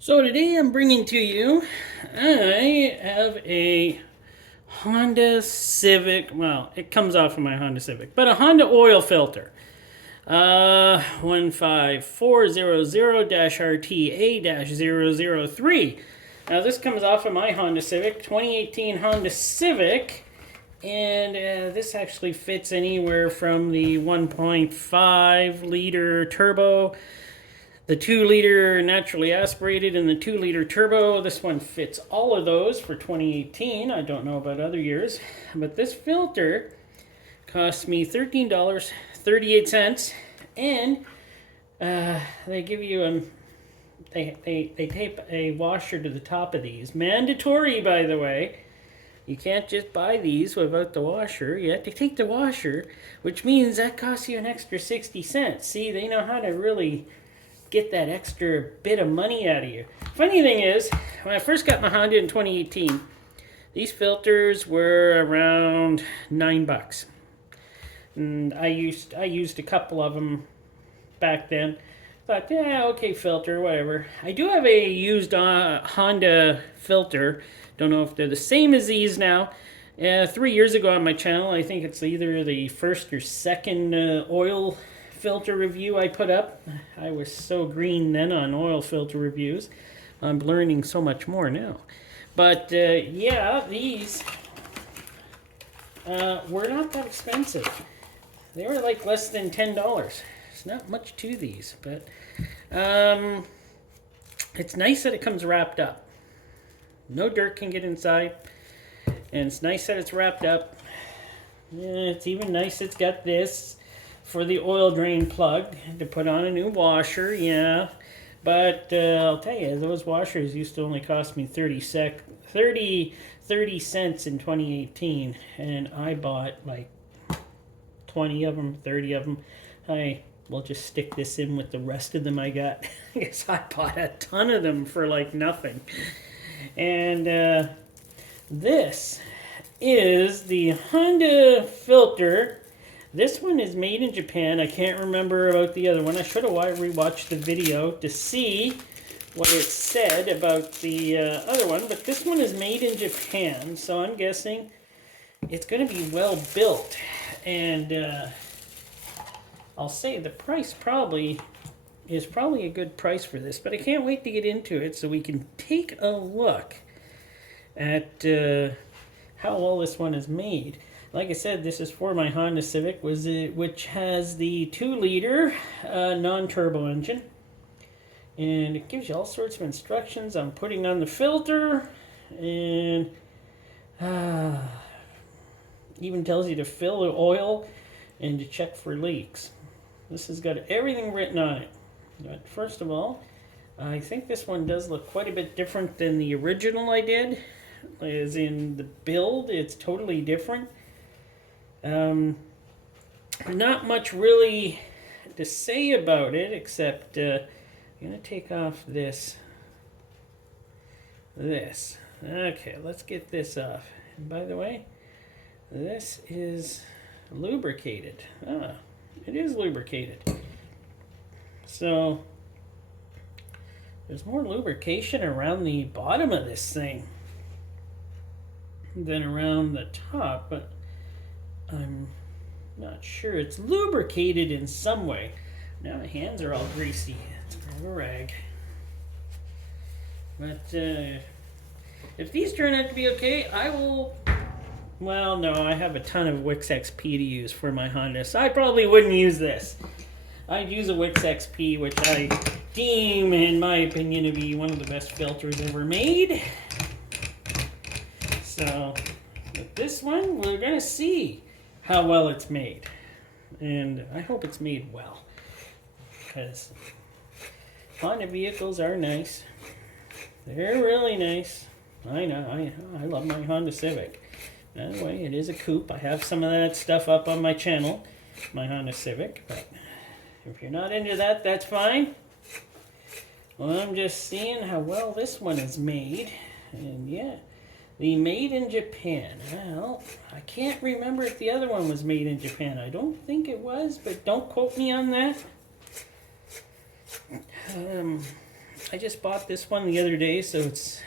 So today I'm bringing to you, I have a Honda Civic. Well, it comes off of my Honda Civic, but a Honda oil filter. 15400-RTA-003. Now this comes off of my Honda Civic, 2018 Honda Civic, and this actually fits anywhere from the 1.5 liter turbo, the 2-liter naturally aspirated, and the 2-liter turbo. This one fits all of those for 2018. I don't know about other years, but this filter cost me $13.38, and they give you they tape a washer to the top of these. Mandatory, by the way. You can't just buy these without the washer. You have to take the washer, which means that costs you an extra 60 cents. See, they know how to really get that extra bit of money out of you. Funny thing is, when I first got my Honda in 2018, these filters were around $9. And I used a couple of them back then. Thought, yeah, okay, filter, whatever. I do have a used Honda filter. Don't know if they're the same as these now. 3 years ago on my channel, I think it's either the first or second oil filter review I put up. I was so green then on oil filter reviews. I'm learning so much more now. But yeah, these were not that expensive. They were like less than $10. It's not much to these, but it's nice that it comes wrapped up. No dirt can get inside, and it's nice that it's wrapped up. It's even nice it's got this for the oil drain plug to put on a new washer, yeah. But I'll tell you, those washers used to only cost me 30 cents in 2018, and I bought like 20 of them, 30 of them. I will just stick this in with the rest of them I got. I guess I bought a ton of them for like nothing. And this is the Honda filter. This one is made in Japan. I can't remember about the other one. I should have rewatched the video to see what it said about the other one. But this one is made in Japan, so I'm guessing it's going to be well built. And I'll say the price is probably a good price for this. But I can't wait to get into it so we can take a look at how all this one is made. Like I said, this is for my Honda Civic, which has the 2-liter non-turbo engine. And it gives you all sorts of instructions on putting on the filter. And even tells you to fill the oil and to check for leaks. This has got everything written on it. But first of all, I think this one does look quite a bit different than the original I did. As in the build, it's totally different. Not much really to say about it, except I'm going to take off this. Okay, let's get this off. And by the way, this is lubricated. It is lubricated. So there's more lubrication around the bottom of this thing than around the top, but I'm not sure. It's lubricated in some way. Now my hands are all greasy. Let's grab a rag. But if these turn out to be okay, I will... Well, no, I have a ton of Wix XP to use for my Honda, so I probably wouldn't use this. I'd use a Wix XP, which I deem, in my opinion, to be one of the best filters ever made. So, with this one, we're going to see how well it's made. And I hope it's made well, because Honda vehicles are nice. They're really nice. I know, I love my Honda Civic. Anyway, it is a coupe. I have some of that stuff up on my channel, my Honda Civic, but if you're not into that, that's fine. Well, I'm just seeing how well this one is made, and yeah, the made in Japan. Well, I can't remember if the other one was made in Japan. I don't think it was, but don't quote me on that. I just bought this one the other day, so it's,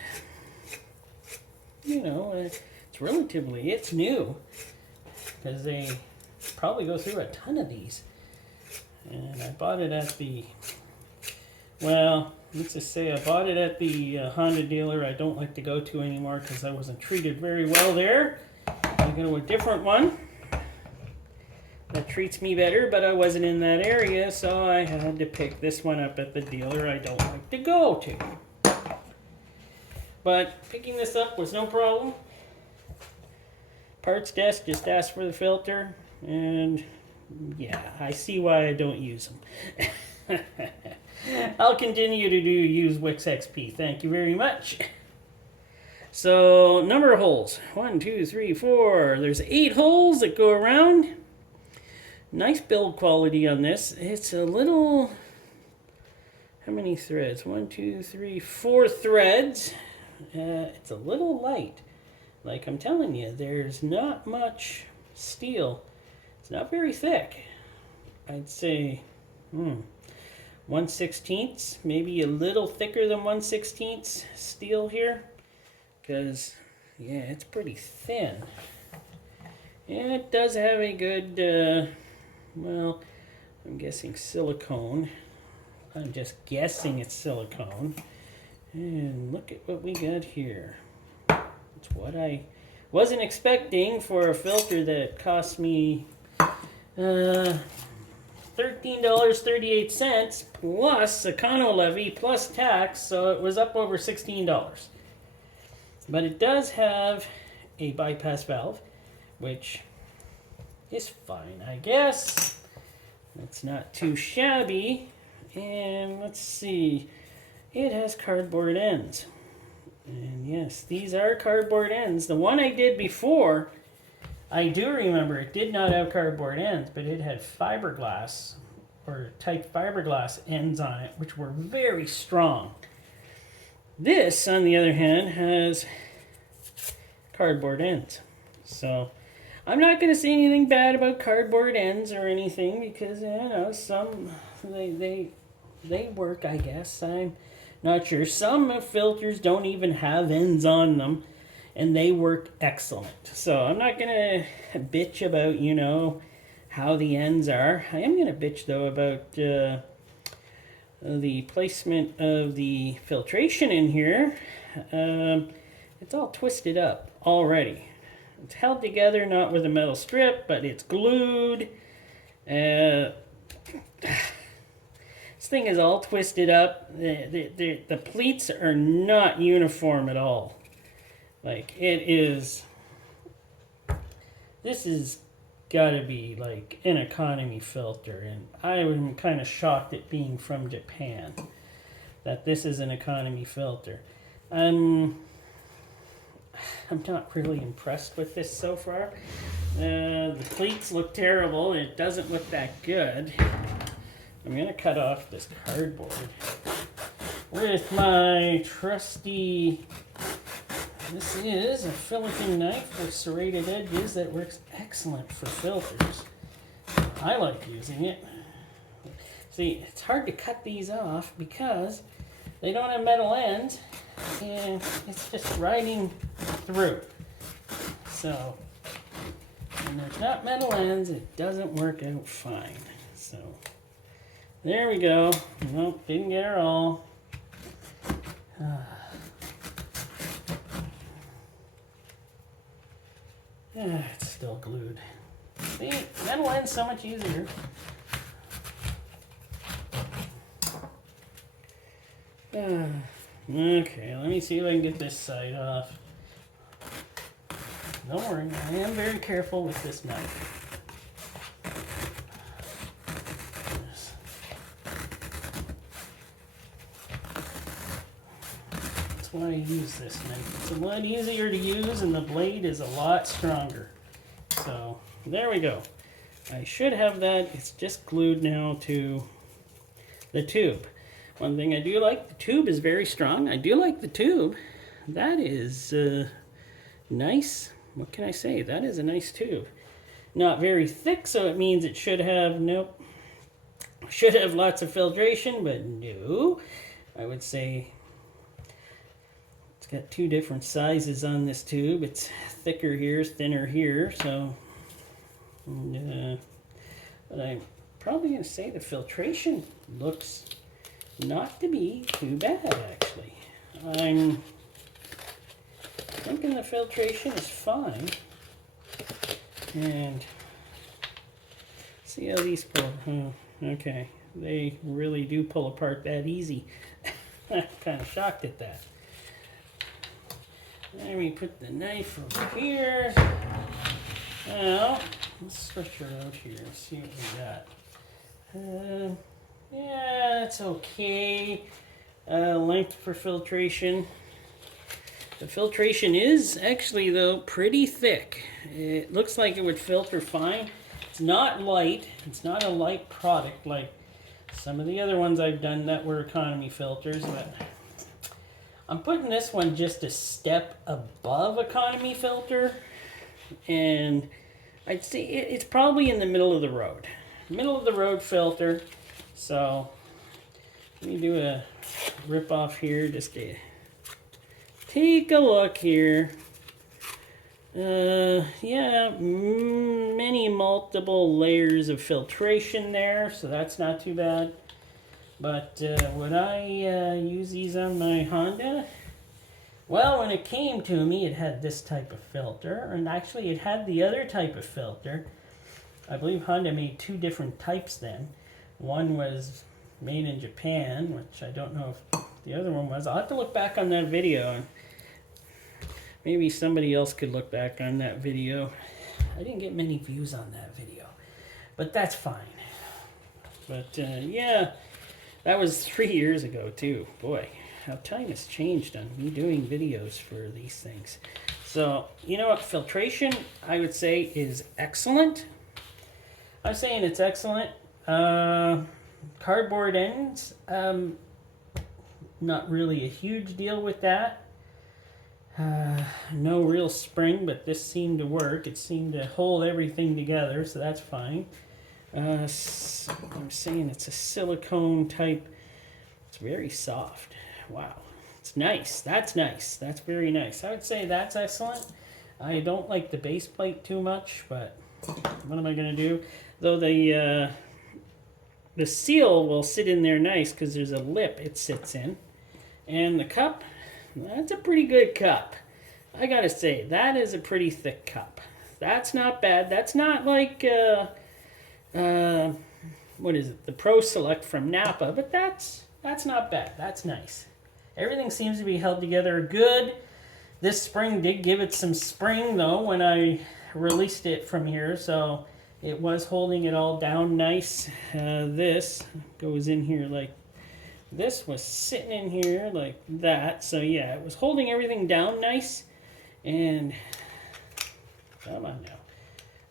you know, it's relatively, it's new. Because they probably go through a ton of these. And I bought it at the, well, let's just say I bought it at the Honda dealer I don't like to go to anymore because I wasn't treated very well there. I go to a different one that treats me better, but I wasn't in that area, so I had to pick this one up at the dealer I don't like to go to. But picking this up was no problem. Parts desk just asked for the filter, and yeah, I see why I don't use them. I'll continue to use Wix XP. Thank you very much. So, number of holes. 1, 2, 3, 4. There's 8 holes that go around. Nice build quality on this. It's a little... How many threads? 1, 2, 3, 4 threads. It's a little light. Like I'm telling you, there's not much steel. It's not very thick. I'd say 1/16, maybe a little thicker than 1/16 steel here. Because, yeah, it's pretty thin. And it does have a good, well, I'm guessing silicone. I'm just guessing it's silicone. And look at what we got here. It's what I wasn't expecting for a filter that cost me $13.38 plus econo levy plus tax, so it was up over $16. But it does have a bypass valve, which is fine, I guess. It's not too shabby. And let's see, it has cardboard ends. And yes, these are cardboard ends. The one I did before, I do remember it did not have cardboard ends, but it had fiberglass or type fiberglass ends on it, which were very strong. This, on the other hand, has cardboard ends. So I'm not going to say anything bad about cardboard ends or anything because, you know, some they work, I guess. I'm not sure. Some filters don't even have ends on them, and they work excellent. So I'm not going to bitch about, you know, how the ends are. I am going to bitch, though, about the placement of the filtration in here. It's all twisted up already. It's held together, not with a metal strip, but it's glued. This thing is all twisted up. The pleats are not uniform at all. Like, it is... This is gotta be like an economy filter, and I am kind of shocked at being from Japan that this is an economy filter. I'm not really impressed with this so far. The pleats look terrible. It doesn't look that good. I'm gonna cut off this cardboard with my trusty... This is a filleting knife with serrated edges that works excellent for filters. I like using it. See, it's hard to cut these off because they don't have metal ends, and it's just riding through. So, when there's not metal ends, it doesn't work out fine. So, there we go. Nope, didn't get her all. It's still glued. See, metal ends so much easier. Okay, let me see if I can get this side off. Don't worry, I am very careful with this knife. That's why I use this knife. It's a lot easier to use and the blade is a lot stronger. So, there we go. I should have that. It's just glued now to the tube. One thing I do like, the tube is very strong. I do like the tube. That is nice. What can I say? That is a nice tube. Not very thick, so it means it should have, nope. Should have lots of filtration, but no. I would say it's got two different sizes on this tube. It's thicker here, thinner here, so but I'm probably going to say the filtration looks not to be too bad, actually. I'm thinking the filtration is fine. And see how these pull. Oh, okay, they really do pull apart that easy. I'm kind of shocked at that. Then we put the knife over here. Now, let's switch her out here and see what we got. Yeah, it's okay. Length for filtration. The filtration is actually, though, pretty thick. It looks like it would filter fine. It's not light. It's not a light product like some of the other ones I've done that were economy filters, but I'm putting this one just a step above economy filter, and I'd say it's probably in the middle of the road. Middle of the road filter. So let me do a rip off here just to take a look here. Yeah, many multiple layers of filtration there, so that's not too bad. But would I use these on my Honda? Well, when it came to me, it had this type of filter, and actually it had the other type of filter. I believe Honda made two different types then. One was made in Japan, which I don't know if the other one was. I'll have to look back on that video, and maybe somebody else could look back on that video. I didn't get many views on that video, but that's fine. But yeah, that was 3 years ago too. Boy, how time has changed on me doing videos for these things. So, you know what, filtration, I would say, is excellent. I'm saying it's excellent. Cardboard ends, not really a huge deal with that. No real spring, but this seemed to work. It seemed to hold everything together, so that's fine. I'm saying it's a silicone type. It's very soft. Wow. It's nice. That's nice. That's very nice. I would say that's excellent. I don't like the base plate too much, but what am I going to do? Though the seal will sit in there nice because there's a lip it sits in. And the cup, that's a pretty good cup. I gotta say, that is a pretty thick cup. That's not bad. That's not like, what is it? The Pro Select from Napa, but that's not bad. That's nice. Everything seems to be held together good. This spring did give it some spring, though, when I released it from here, so it was holding it all down nice. This goes in here like this, was sitting in here like that. So yeah, it was holding everything down nice. And come on now,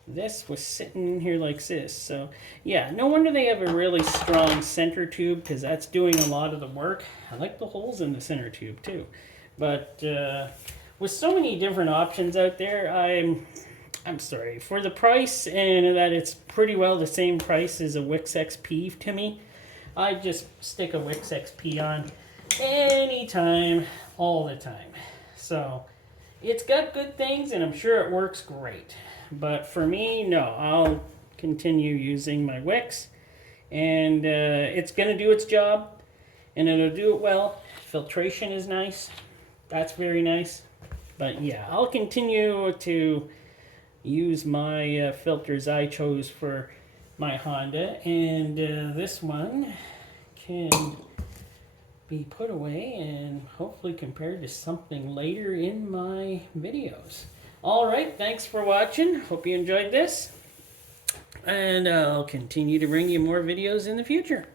this was sitting in here like this. So yeah, no wonder they have a really strong center tube, because that's doing a lot of the work. I like the holes in the center tube too, but with so many different options out there, I'm sorry, for the price, and that it's pretty well the same price as a Wix XP to me, I just stick a Wix XP on anytime, all the time. So it's got good things, and I'm sure it works great. But for me, no, I'll continue using my Wix, and it's going to do its job, and it'll do it well. Filtration is nice. That's very nice. But yeah, I'll continue to use my filters I chose for my Honda, and this one can be put away and hopefully compared to something later in my videos. Alright, thanks for watching. Hope you enjoyed this, and I'll continue to bring you more videos in the future.